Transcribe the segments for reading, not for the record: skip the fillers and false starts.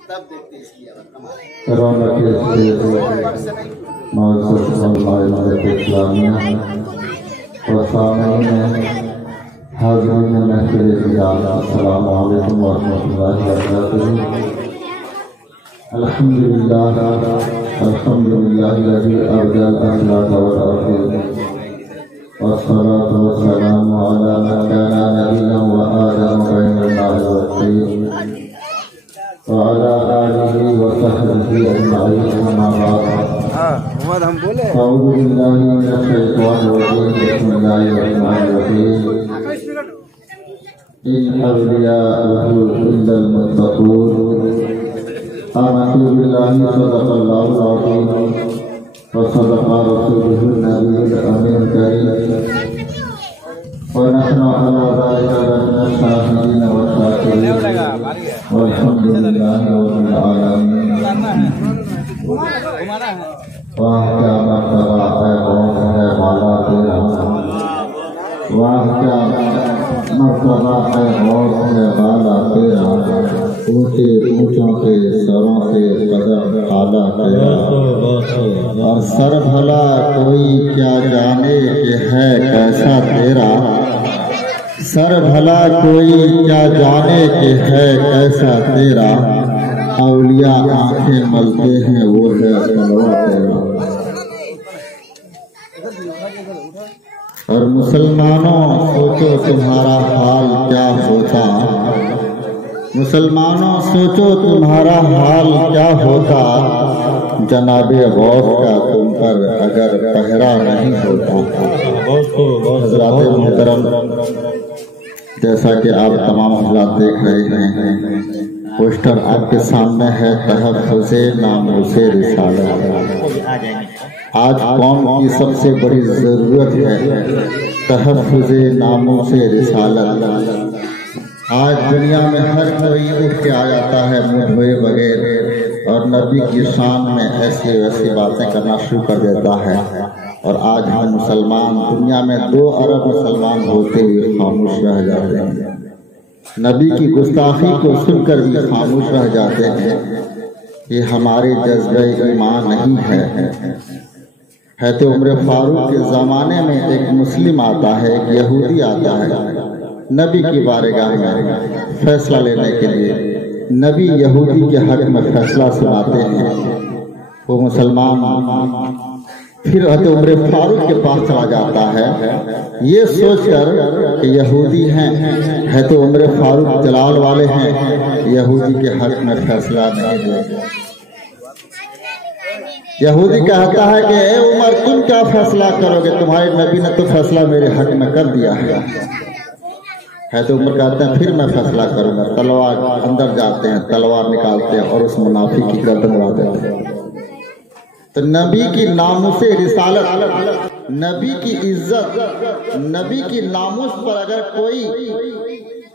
تب دیکھتے اس لیے السلام علیکم ورحمۃ اللہ وبرکاتہ. الحمدللہ الذی ابدع الاخلاق والعقول والصلاة والسلام علی من کان نبیا وآدم بین الماء والطین وعلى آله وصحبه أجمعين أما بعد. أعوذ بالله من الشيطان الرجيم. بسم الله الرحمن الرحيم. إن أولياءه إلا المتقون. آمنت بالله صدق الله العظيم وصدق رسوله النبي الأمين الكريم ونحن على ذلك لمن الشاهدين والشاكرين والحمد لله رب العالمين. واہ کیا مرتبہ ہے قوم ہے والا تیرا، واہ کیا مرتبہ ہے غوث ہے والا تیرا، اونچے اونچوں کے سروں سے قدر اعلیٰ تیرا. اور سر بھلا کوئی کیا جانے کہ ہے کیسا تیرا، سر بھلا کوئی کیا جانے کہ ہے کیسا تیرا، اولیاء آنکھیں ملتے ہیں وہ ہے تلوا تیرا. اور مسلمانوں سوچو تمہارا حال کیا ہوتا، مسلمانوں سوچو تمہارا حال کیا ہوتا، جناب غوث کا تم پر اگر پہرا نہیں ہوتا. حضرات محترم، جیسا کہ آپ تمام حضرات دیکھ رہے ہیں، پوسٹر آپ کے سامنے ہے تحفظ ناموس رسالت. آج قوم کی سب سے بڑی ضرورت ہے تحفظ ناموس رسالت. آج دنیا میں ہر کوئی اٹھ کے آ جاتا ہے منہ دھوئے بغیر اور نبی کی شان میں ایسی ویسی باتیں کرنا شروع کر دیتا ہے. اور آج ہم مسلمان دنیا میں 2 ارب مسلمان ہوتے ہوئے خاموش رہ جاتے ہیں، نبی کی گستاخی کو سن کر بھی خاموش رہ جاتے ہیں. یہ ہمارے جذبہ ایمان نہیں ہے. تو عمر فاروق کے زمانے میں ایک مسلم آتا ہے، ایک یہودی آتا ہے نبی کی بارگاہ میں فیصلہ لینے کے لیے. نبی یہودی کے حق میں فیصلہ سناتے ہیں. وہ مسلمان پھر حضرت عمر فاروق کے پاس چلا جاتا ہے یہ سوچ کر کہ یہودی ہیں، حضرت عمر فاروق جلال والے ہیں، یہودی کے حق میں فیصلہ نہیں دیں گے. یہودی کہتا ہے کہ اے عمر تم کیا فیصلہ کرو گے، تمہارے نبی نے تو فیصلہ میرے حق میں کر دیا ہے. تو عمر کہتے ہیں پھر میں فیصلہ کروں گا. تلوار اندر جاتے ہیں، تلوار نکالتے ہیں اور اس منافق کی گردن اڑا دیتے ہیں. تو نبی کی ناموس رسالت، نبی کی عزت، نبی کی ناموس پر اگر کوئی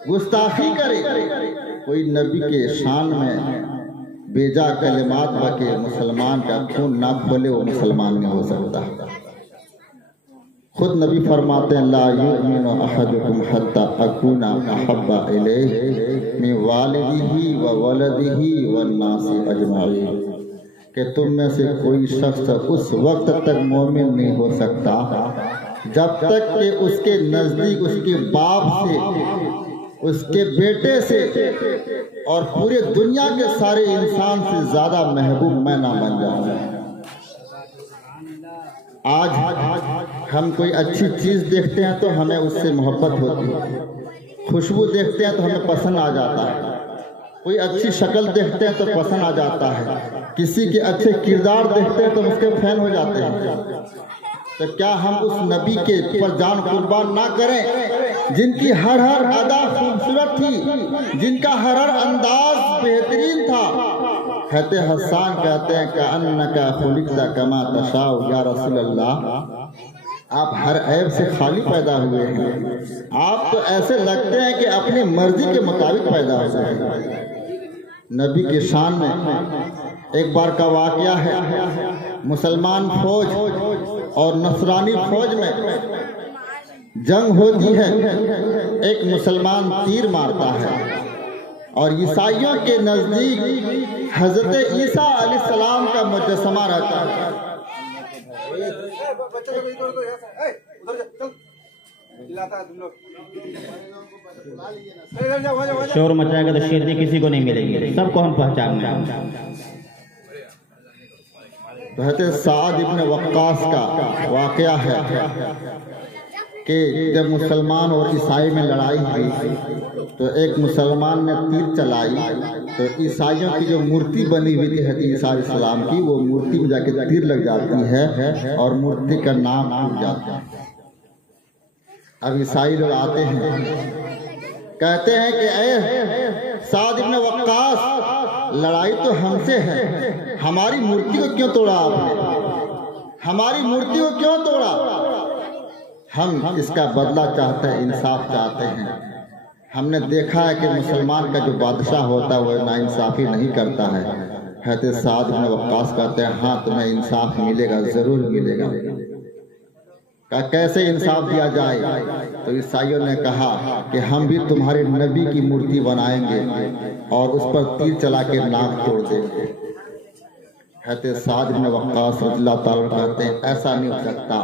گستاخی کرے، کوئی نبی کے شان میں بیجا کلمات بکے، مسلمان کا خون نہ کھولے، وہ مسلمان نہیں ہو سکتا. خود نبی فرماتے ہیں لا یؤمن احدکم حتی اکون احب الیہ من والدہ وولدہ والناس اجمعین، کہ تم میں سے کوئی شخص اس وقت تک مومن نہیں ہو سکتا جب تک کہ اس کے نزدیک اس کے باپ سے، اس کے بیٹے سے اور پورے دنیا کے سارے انسان سے زیادہ محبوب میں نہ بن جاؤں. آج ہم کوئی اچھی چیز دیکھتے ہیں تو ہمیں اس سے محبت ہوتی ہے، خوشبو دیکھتے ہیں تو ہمیں پسند آ جاتا ہے، کوئی اچھی شکل دیکھتے ہیں تو پسند آ جاتا ہے، کسی کے اچھے کردار دیکھتے ہیں تو اس کے فین ہو جاتے ہیں. تو کیا ہم اس نبی کے پر جان قربان نہ کریں جن کی ہر ادا خوبصورت تھی، جن کا ہر انداز بہترین تھا. حضرت حسان کہتے ہیں کہ انکا خلقت کما تشاء یا رسول اللہ، آپ ہر عیب سے خالی پیدا ہوئے ہیں، آپ تو ایسے لگتے ہیں کہ اپنی مرضی کے مطابق پیدا ہوئے ہیں. نبی کی شان میں ایک بار کا واقعہ ہے، مسلمان فوج اور نصرانی فوج میں جنگ ہوتی ہے. ایک مسلمان تیر مارتا ہے، اور عیسائیوں کے نزدیک حضرت عیسیٰ علیہ السلام کا مجسمہ رہتا ہے۔ شور مچائے گا تو شیرنی کسی کو نہیں ملے گی، سب کو ہم پہچان گے۔ تو حضرت سعد ابن وقاص کا واقعہ ہے کہ جب مسلمان اور عیسائی میں لڑائی ہوئی تو ایک مسلمان نے تیر چلائی تو عیسائیوں کی جو مورتی بنی ہوئی تھی حضرت عیسیٰ علیہ السلام کی، وہ مورتی میں جا کے تیر لگ جاتی ہے اور مورتی کا نام ٹوٹ جاتا ہے۔ اب عیسائی لوگ آتے ہیں، کہتے ہیں کہ اے سعد ابن وقاص، لڑائی تو ہم سے ہے، ہماری مورتی کو کیوں توڑا آپ نے؟ ہماری مورتی کو کیوں توڑا؟ ہم اس کا بدلہ چاہتے ہیں، انصاف چاہتے ہیں۔ ہم نے دیکھا ہے کہ مسلمان کا جو بادشاہ ہوتا ہے وہ ناانصافی نہیں کرتا ہے۔ حضرت سعد بن وقاص کہتے ہیں ہاں تمہیں انصاف ملے گا، ضرور ملے گا۔ کہا کیسے انصاف دیا جائے؟ تو عیسائیوں نے کہا کہ ہم بھی تمہارے نبی کی مورتی بنائیں گے اور اس پر تیر چلا کے ناک توڑ دیں گے۔ حضرت سعد بن وقاص رضی اللہ تعالیٰ کہتے ہیں ایسا نہیں ہو سکتا،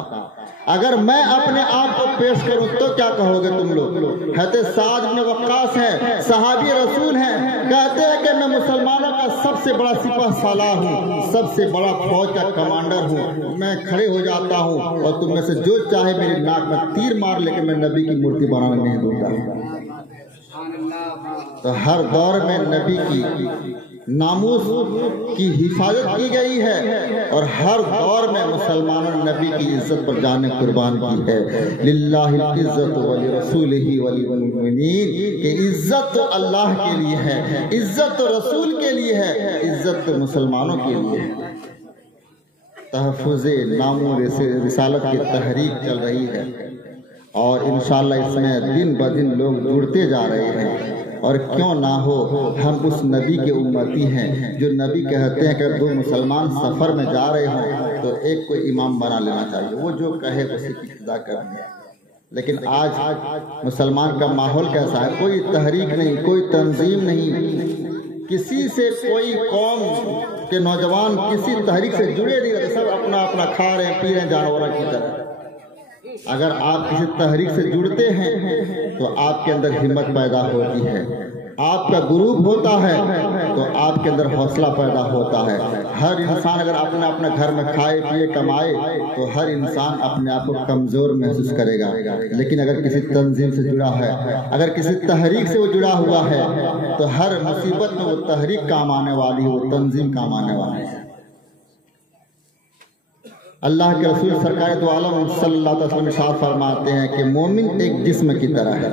اگر میں اپنے آپ کو پیش کروں تو کیا کہو گے تم لوگ؟ حضرت سعد بن وقاص ہے، صحابی رسول ہیں، کہتے ہیں کہ میں مسلمانوں کا سب سے بڑا سپہ سالار ہوں، سب سے بڑا فوج کا کمانڈر ہوں، میں کھڑے ہو جاتا ہوں اور تم میں سے جو چاہے میری ناک میں تیر مار، لیکن میں نبی کی مورتی بنانے نہیں دوں گا۔ تو ہر دور میں نبی کی ناموس کی حفاظت کی گئی ہے اور ہر دور میں مسلمانوں نے نبی کی عزت پر جانیں قربان کی ہے۔ للہ العزت ولرسولہ وللمؤمنین، کہ عزت تو اللہ کے لیے ہے، عزت تو رسول کے لیے ہے، عزت تو مسلمانوں کے لیے ہے۔ تحفظ نام و رسالت کی تحریک چل رہی ہے اور انشاءاللہ اس میں دن بدن لوگ جڑتے جا رہے ہیں، اور کیوں نہ ہو، ہم اس نبی کے امتی ہیں جو نبی کہتے ہیں کہ دو مسلمان سفر میں جا رہے ہوں تو ایک کوئی امام بنا لینا چاہیے، وہ جو کہے اسی کی اقتدا کریں۔ لیکن آج مسلمان کا ماحول کیسا ہے؟ کوئی تحریک نہیں، کوئی تنظیم نہیں، کسی سے کوئی قوم کے نوجوان کسی تحریک سے جڑے نہیں رہتے، سب اپنا اپنا کھا رہے ہیں پی رہے ہیں جانوروں کی طرح۔ اگر آپ کسی تحریک سے جڑتے ہیں تو آپ کے اندر ہمت پیدا ہوتی ہے، آپ کا گروپ ہوتا ہے تو آپ کے اندر حوصلہ پیدا ہوتا ہے۔ ہر انسان اگر اپنا اپنا گھر میں کھائے پیے کمائے تو ہر انسان اپنے آپ کو کمزور محسوس کرے گا، لیکن اگر کسی تنظیم سے جڑا ہے، اگر کسی تحریک سے وہ جڑا ہوا ہے تو ہر مصیبت میں وہ تحریک کام آنے والی ہے، وہ تنظیم کام آنے والی ہے۔ اللہ کے رسول سرکار دو عالم صلی اللہ علیہ وسلم ارشاد فرماتے ہیں کہ مومن ایک جسم کی طرح ہے،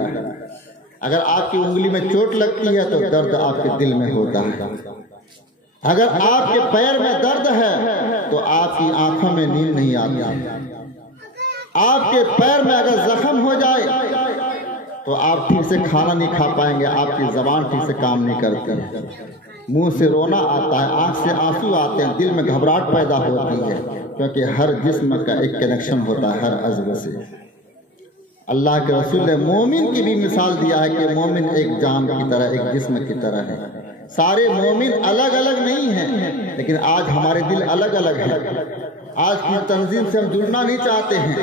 اگر آپ کی انگلی میں چوٹ لگتی ہے تو درد آپ کے دل میں ہوتا ہے، اگر آپ کے پیر میں درد ہے تو آپ کی آنکھوں میں نیند نہیں آتی، آپ کے پیر میں اگر زخم ہو جائے تو آپ ٹھیک سے کھانا نہیں کھا پائیں گے، آپ کی زبان ٹھیک سے کام نہیں کرتی، منہ سے رونا آتا ہے، آنکھ سے آنسو آتے ہیں، دل میں گھبراہٹ پیدا ہوتی ہے، کیونکہ ہر جسم کا ایک کنیکشن ہوتا ہے ہر عضو سے۔ اللہ کے رسول نے مومن کی بھی مثال دیا ہے کہ مومن ایک جان کی طرح، ایک جسم کی طرح ہے۔ سارے مومن الگ الگ نہیں ہیں، لیکن آج ہمارے دل الگ الگ ہیں، آج کی تنظیم سے ہم جڑنا نہیں چاہتے ہیں،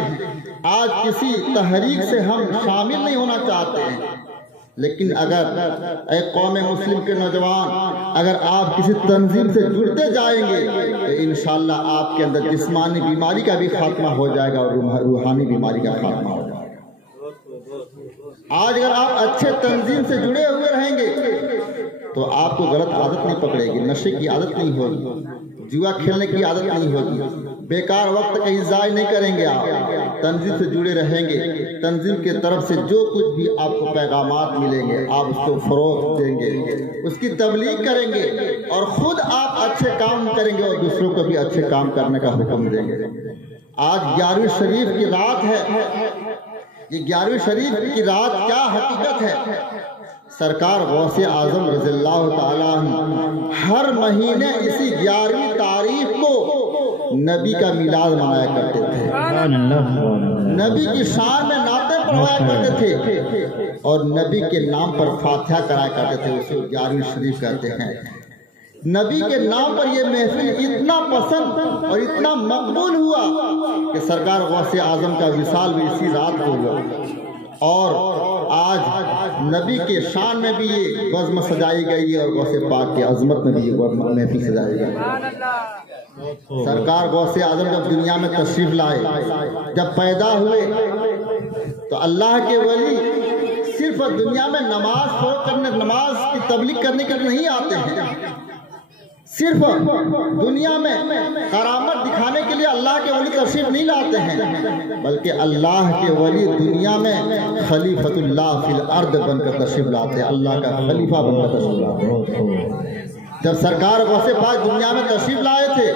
آج کسی تحریک سے ہم شامل نہیں ہونا چاہتے ہیں، لیکن اگر ایک قوم مسلم کے نوجوان اگر آپ کسی تنظیم سے جڑتے جائیں گے تو انشاءاللہ آپ کے اندر جسمانی بیماری کا بھی خاتمہ ہو جائے گا اور روحانی بیماری کا خاتمہ ہو جائے گا۔ آج اگر آپ اچھے تنظیم سے جڑے ہوئے رہیں گے تو آپ کو غلط عادت نہیں پکڑے گی، نشے کی عادت نہیں ہوگی، جوا کھیلنے کی عادت نہیں ہوگی، بیکار وقت کہیں ضائع نہیں کریں گے، آپ تنظیم سے جڑے رہیں گے، تنظیم کی طرف سے جو کچھ بھی آپ کو پیغامات ملیں گے آپ اس کو فروغ دیں گے، اس کی تبلیغ کریں گے اور خود آپ اچھے کام کریں گے اور دوسروں کو بھی اچھے کام کرنے کا حکم دیں گے۔ آج 11ویں شریف کی رات ہے، یہ 11ویں شریف کی رات کیا حقیقت ہے؟ سرکار غوث اعظم رضی اللہ تعالیٰ عنہ ہر مہینے اسی 11ویں تاریخ کو نبی کا میلاد منایا کرتے تھے، نبی کی شان میں نعتیں पढ़वाया करते थे और नबी के नाम पर फातिहा कराया करते थे, उसे 11वीं शरीफ कहते हैं। नबी के नाम पर ये महफिल इतना पसंद और इतना मकबूल हुआ कि सरकार गौसे आजम का विसाल भी इसी रात को हुआ। और आज नबी के शान में भी ये बज़्म सजाई गई है और गौसे पाक की अजमत में भी ये महफिल सजाई गई। सरकार गौसे आजम जब दुनिया में तशरीफ लाए, जब पैदा हुए, तो अल्लाह के वली सिर्फ दुनिया में नमाज की तबलीग करने के लिए नहीं आते हैं, सिर्फ दुनिया में करामत दिखाने के लिए अल्लाह के वली तशरीफ नहीं लाते हैं, बल्कि अल्लाह के वली दुनिया में खलीफतुल्लाह फिल अर्द बनकर तशरीफ लाते हैं, अल्लाह का खलीफा बनकर तशरीफ लाते हैं। जब सरकार गौसे पाक दुनिया में तशरीफ लाए थे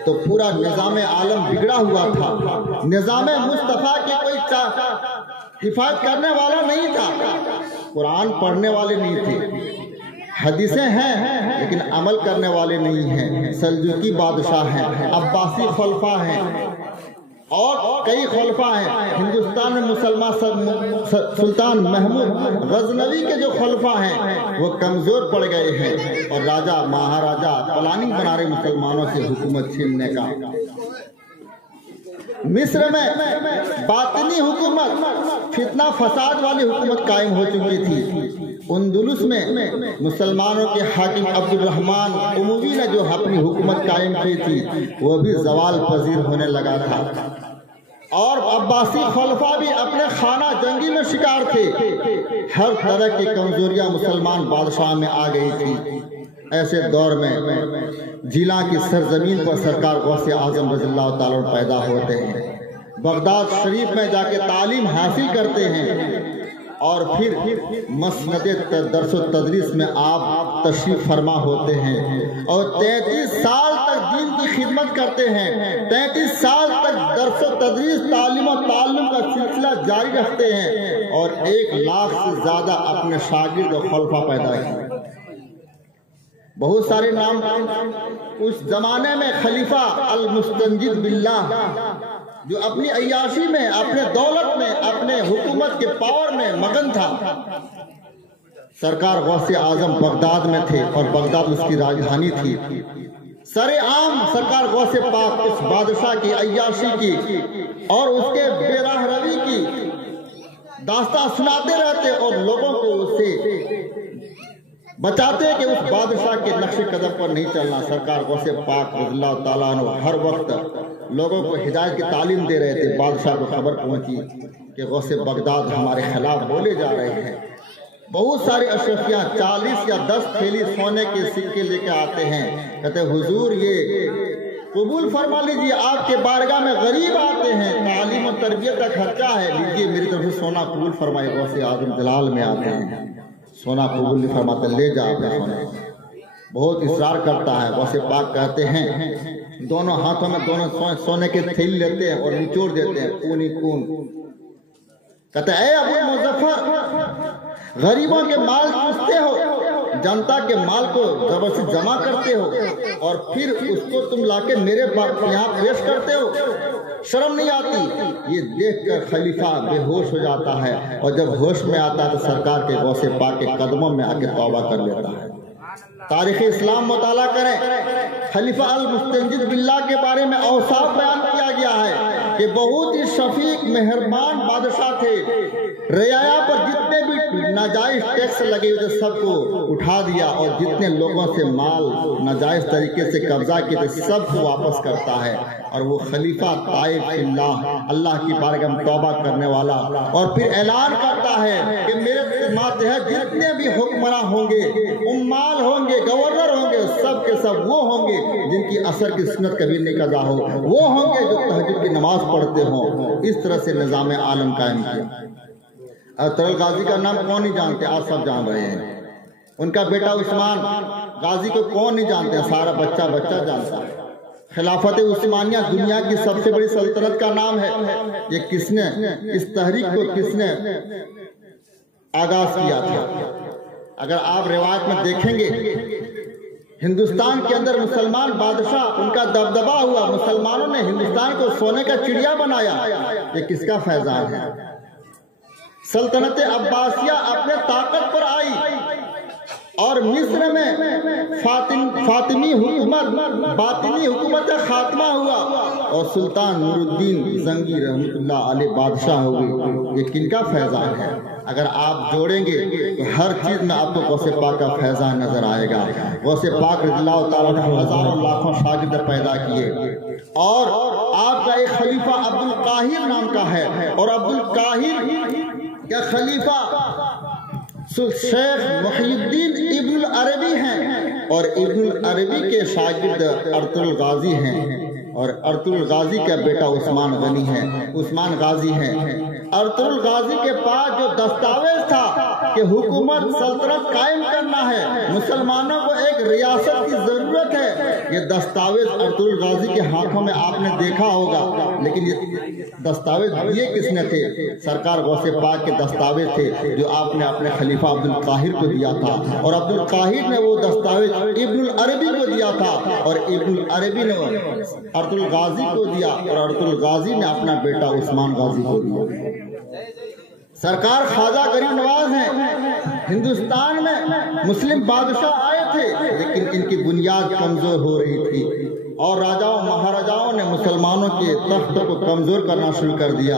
तो पूरा निज़ाम आलम बिगड़ा हुआ था, निज़ाम मुस्तफ़ा के कोई हिफाजत करने वाला नहीं था, कुरान पढ़ने वाले नहीं थे, हदीसें हैं लेकिन अमल करने वाले नहीं हैं, सल्जुकी बादशाह हैं, अब्बासी खलफा हैं और कई खलफा हैं। हिंदुस्तान में मुसलमान सुल्तान महमूद गजनवी के जो खलफा हैं वो कमजोर पड़ गए हैं और राजा महाराजा प्लानिंग बना रहे मुसलमानों से हुकूमत छीनने का। मिस्र में बातिनी हुकूमत, फितना फसाद वाली हुकूमत कायम हो चुकी थी। अंदलुस में मुसलमानों के हाकिम अब्दुल रहमान उमवी ने जो अपनी हुकूमत कायम की थी वो भी जवाल पजीर होने लगा था और अब्बासी खलफा भी अपने खाना जंगी में शिकार थे। हर तरह की कमजोरियां मुसलमान बादशाह में आ गई थी। ऐसे दौर में जिला की सरजमीन पर सरकार गौसे आजम रज़ियल्लाहु ताला अन्हु पैदा होते हैं, बगदाद शरीफ में जाके तालीम हासिल करते हैं और फिर मसनद दर्स व तदरीस में आप तशरीफ फरमा होते हैं और 33 साल तक दीन की खिदमत करते हैं। 33 साल तक दर्स व तदरीस, तालीम और ताल्लुम का सिलसिला जारी रखते हैं और 1 लाख से ज्यादा अपने शागिर्द और खलफा पैदा किए। बहुत सारे नाम उस जमाने में खलीफा अल मुस्तंजिद बिल्लाह, जो अपनी अय्याशी में, अपने दौलत में, अपने हुकूमत के पावर में मगन था। सरकार गौसे आजम बगदाद में थे और बगदाद उसकी राजधानी थी। सरेआम सरकार गौसे पाक उस बादशाह की अय्याशी की और उसके बेराह रवी की दास्तां सुनाते रहते और लोगों को उससे बचाते कि उस बादशाह के नक्शे कदम पर नहीं चलना। सरकार गौसे पाक रज़ियल्लाहु ताला अन्हु हर वक्त लोगों को हिदायत की तालीम दे रहे थे। बादशाह को खबर पहुंची कि गौसे बगदाद हमारे खिलाफ बोले जा रहे हैं। बहुत सारे अशरफियाँ 40 या 10 थैली सोने के सिक्के लेके आते हैं, कहते हुजूर ये कबूल फरमा लीजिए, आपके बारगाह में गरीब आते हैं, तालीम और तरबियत का खर्चा है, लीजिए मेरी तरफ से सोना कबूल फरमाए। गौसे आजम जलाल में आते हैं, सोना कबूल नहीं फरमाते, ले जा आपने सोना। बहुत इसरार करता है। गौसे पाक कहते हैं दोनों हाथों में दोनों सोने के थैली लेते हैं और निचोड़ देते हैं, खून ही खून। कहते हैं अबू मुजफ्फर, गरीबों के माल चूसते हो, जनता के माल को जबरदस्ती जमा करते हो और फिर उसको तुम लाके मेरे यहाँ पेश करते हो, शर्म नहीं आती? ये देखकर खलीफा बेहोश हो जाता है और जब होश में आता है तो सरकार के गौसे पाक के कदमों में आके तौबा कर लेता है। तारीख़ इस्लाम मुताला करें, खलीफा अल मुस्तंजिद बिल्लाह के बारे में औसाफ बयान किया गया है कि बहुत ही शफीक मेहरबान बादशाह थे। रियाया पर जितने भी नाजायज टैक्स लगे हुए थे सबको उठा दिया और जितने लोगों से माल नाजायज तरीके से कब्जा किए थे सबको वापस करता है। और वो खलीफा ताइब फिल्लाह, अल्लाह की बारगाह में तौबा करने वाला, और फिर ऐलान करता है कि मेरे मातहत जितने भी हुक्मरान होंगे, उम्माल होंगे, गवर्नर होंगे, सब के सब वो होंगे जिनकी असर की सुन्नत कभी नहीं कज़ा हो, वो होंगे जो तहज्जुद की नमाज पढ़ते हों। इस तरह से निज़ाम आलम कायम किया। तरल गाजी का नाम कौन नहीं जानते? आज सब जान रहे हैं। उनका बेटा उस्मान गाजी को कौन नहीं जानते? सारा बच्चा बच्चा जानता है। खिलाफत उस्मानिया दुनिया की सबसे बड़ी सल्तनत का नाम है। ये किसने, इस तहरीक को किसने आगाज किया था? अगर आप रिवायत में देखेंगे, हिंदुस्तान के अंदर मुसलमान बादशाह, उनका दबदबा हुआ, मुसलमानों ने हिंदुस्तान को सोने का चिड़िया बनाया। ये किसका फैजान है? सल्तनत अब्बासिया अपने ताकत पर आई और मिस्र में फातिमी हुकूमत, बातिनी हुकूमत का खात्मा हुआ और सुल्तान नूरुद्दीन जंगी रहमतुल्लाह अलैह बादशाह हो गए। ये किनका फैजान है? अगर आप जोड़ेंगे तो हर चीज में आपको गौसे पाक का फैजान नजर आएगा। गौसे पाक रज़ियल्लाहु ताला ने हजारों लाखों शागिर्द पैदा किए और आपका एक खलीफा अब्दुल काहिर नाम का है और अब्दुल काहिर का खलीफा शेख मुहीउद्दीन इब्नुल अरबी हैं और इब्नुल अरबी के शागिर्द अर्तुल गाजी हैं और अर्तुल गाजी का बेटा उस्मान गाजी है। अर्तुल गाजी के पास जो दस्तावेज था कि हुकूमत सल्तनत कायम करना है, मुसलमानों को एक रियासत की जरूरत है, ये दस्तावेज अर्तुल गाजी के हाथों में आपने देखा होगा। लेकिन ये दस्तावेज दिए किसने थे? सरकार गौसे पाक के दस्तावेज थे जो आपने अपने खलीफा अब्दुल काहिर को दिया था और अब्दुल काहिर ने वो दस्तावेज इब्नुल अरबी को दिया था और इब्नुल अरबी ने अर्तुल गाजी को दिया और अर्तुल गाजी ने अपना बेटा उस्मान गाजी को दिया। सरकार ख्वाजा गरीब नवाज हैं। हिंदुस्तान में मुस्लिम बादशाह आए थे लेकिन इनकी बुनियाद कमजोर हो रही थी और राजाओं महाराजाओं ने मुसलमानों के तख्त को कमजोर करना शुरू कर दिया।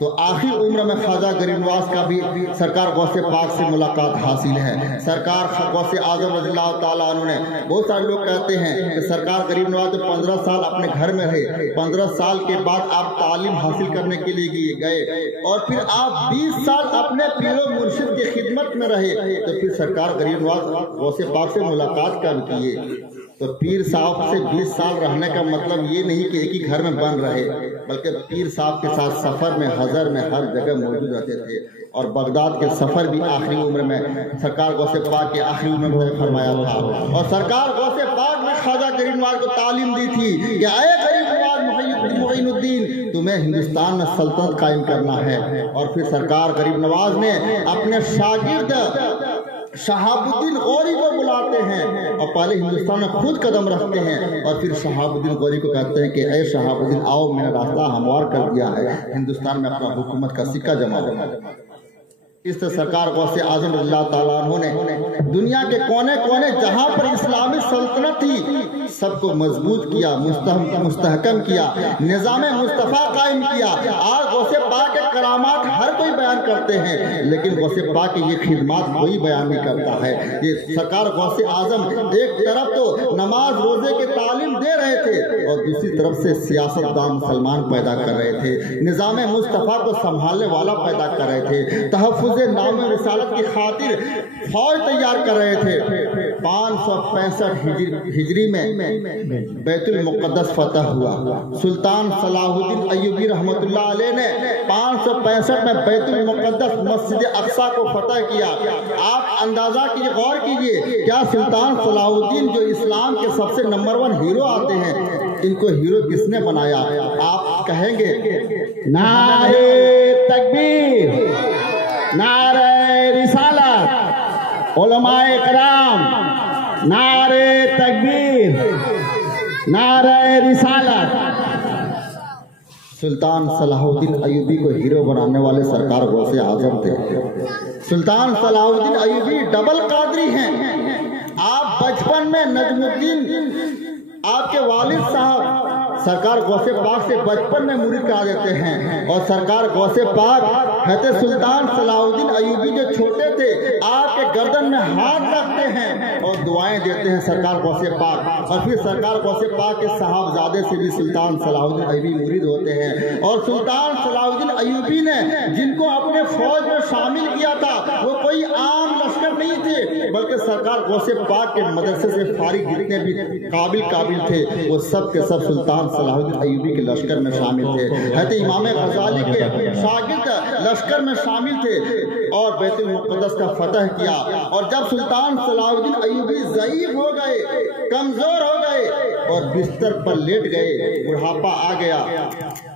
तो आखिर उम्र में ख्वाजा गरीब नवाज का भी सरकार गौसे पाक से मुलाकात हासिल है। सरकार गौसे आजम रज़ियल्लाहु ताला अन्हु ने, बहुत सारे लोग कहते हैं कि सरकार गरीब नवाज तो 15 साल अपने घर में रहे, 15 साल के बाद आप तालीम हासिल करने के लिए गए और फिर आप 20 साल अपने पीरो मुर्शिद की खिदमत में रहे, तो फिर सरकार गरीब नवाज गौसे पाक से मुलाकात कब किए? तो पीर साहब से 20 साल रहने का मतलब ये नहीं कि एक ही घर में बन रहे, बल्कि पीर साहब के साथ सफर में, हजर में, हर जगह मौजूद रहते थे और बगदाद के सफर भी आखिरी उम्र में सरकार गौसे पाक के आखिरी उम्र में फरमाया था और सरकार गौसे पाक ने ख्वाजा गरीब नवाज को तालीम दी थी कि अये गरीब नवाज मुईनुद्दीन, तुम्हें हिंदुस्तान में सल्तनत कायम करना है। और फिर सरकार गरीब नवाज ने अपने शागिर्द शहाबुद्दीन गौरी को बुलाते हैं और पहले हिंदुस्तान में खुद कदम रखते हैं और फिर शहाबुद्दीन गौरी को कहते हैं कि ऐ शहाबुद्दीन आओ, मैंने रास्ता हमवार कर दिया है, हिंदुस्तान में अपना हुकूमत का सिक्का जमा हो। इस सरकार गौसे आजम रज़ियल्लाहु ताला अन्हु ने दुनिया के कोने कोने जहां पर इस्लामी सल्तनत थी सबको मजबूत किया, मुस्तहकम किया, निज़ाम मुस्तफ़ा कायम किया। आज गौसे पाक के करामात हर कोई बयान करते हैं लेकिन गौसे पाक की ये खिदमात कोई बयान नहीं करता है। ये सरकार गौसे आजम एक तरफ तो नमाज रोजे के तालीम दे रहे थे और दूसरी तरफ से सियासतदान मुसलमान पैदा कर रहे थे, निज़ाम मुस्तफ़ा को संभालने वाला पैदा कर रहे थे, तहफ़्फ़ुज़ नाम रिसालत की खातिर फौज तैयार कर रहे थे। 565 हिजरी में बैतुल मुक़द्दस फतह हुआ। सुल्तान सलाहुद्दीन अय्यूबी रहमतुल्लाह अलैह ने 565 में बैतुल मुक़द्दस मस्जिद अक़सा को फतह किया। आप अंदाजा कीजिए, गौर कीजिए, क्या सुल्तान सलाहुद्दीन जो इस्लाम के सबसे नंबर 1 हीरो आते हैं, इनको हीरो किसने बनाया? आप कहेंगे नारे तकबीर, नारे रिसालत, उलमाए कराम, नारे तकबीर, नारे रिसालत। सुल्तान सलाहुद्दीन अय्यूबी को हीरो बनाने वाले सरकार गौसे आजम थे। सुल्तान सलाहुद्दीन अय्यूबी डबल कादरी हैं। आप बचपन में नजमुद्दीन आपके वालिद साहब सरकार गौसे पाक से बचपन में मुरीद करा देते हैं और सरकार गौसे पाक कहते सुल्तान सलाहुद्दीन अय्यूबी जो छोटे थे आपके गर्दन में हाथ रखते हैं और दुआएं देते हैं सरकार गौसे पाक। और फिर सरकार गौसे पाक के साहबजादे से भी सुल्तान सलाहुद्दीन अय्यूबी मुरीद होते हैं और सुल्तान सलाहुद्दीन अय्यूबी ने जिनको अपने फौज में शामिल किया था वो कोई आम लश्कर नहीं थे, बल्कि सरकार गौसे पाक के मदरसे से फारिग जितने भी काबिल थे वो सब के सब सुल्तान सलाहुद्दीन अय्यूबी के लश्कर में शामिल थे। हज़रत इमाम गज़ाली के शागिर्द लश्कर में शामिल थे और बैतुल मुक़द्दस का फतह किया। और जब सुल्तान सलाहुद्दीन अय्यूबी ज़ईफ़ हो गए, कमज़ोर हो गए और बिस्तर पर लेट गए, बुढ़ापा आ गया,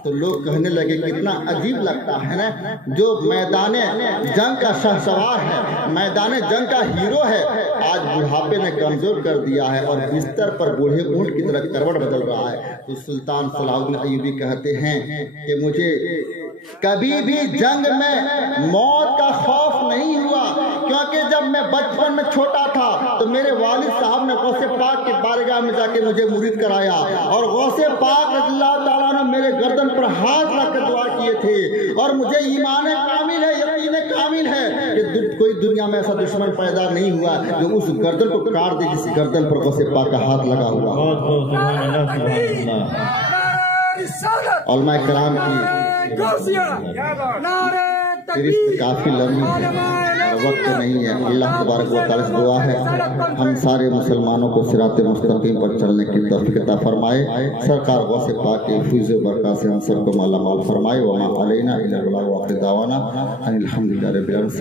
तो लोग कहने लगे कितना अजीब लगता है ना, जो मैदान जंग का शहसवार है, मैदान जंग का हीरो है, आज बुढ़ापे ने कमज़ोर कर दिया है और बिस्तर पर बूढ़े ऊंट की तरह करवट बदल रहा है। तो सुल्तान सलाहुद्दीन अय्यूबी कहते हैं कि मुझे کبھی بھی جنگ میں موت کا خوف نہیں ہوا، کیونکہ جب میں بچپن میں چھوٹا تھا تو میرے والد صاحب نے غوث پاک کی بارگاہ میں جا کے مجھے مرید کرایا، اور غوث پاک رضی اللہ تعالیٰ نے میرے گردن پر ہاتھ رکھ کے دعا کیے تھے، اور مجھے ایمان کامل ہے، یقین کامل ہے کہ کوئی دنیا میں ایسا دشمن پیدا نہیں ہوا جو اس گردن کو کاٹ دے جس گردن پر غوث پاک کا ہاتھ لگا ہوا۔ علماء کرام کی فہرست کافی لمبی ہے، وقت نہیں ہے، اللہ تبارک و تعالیٰ سے دعا ہے ہم سارے مسلمانوں کو صراط مستقیم پر چلنے کی توفیق عطا فرمائے، سرکار غوث پاک کے فیض و برکات سے ہم سب کو مالا مال فرمائے، وما علینا الا البلاغ، وآخر دعوانا ان الحمد للہ رب العالمین۔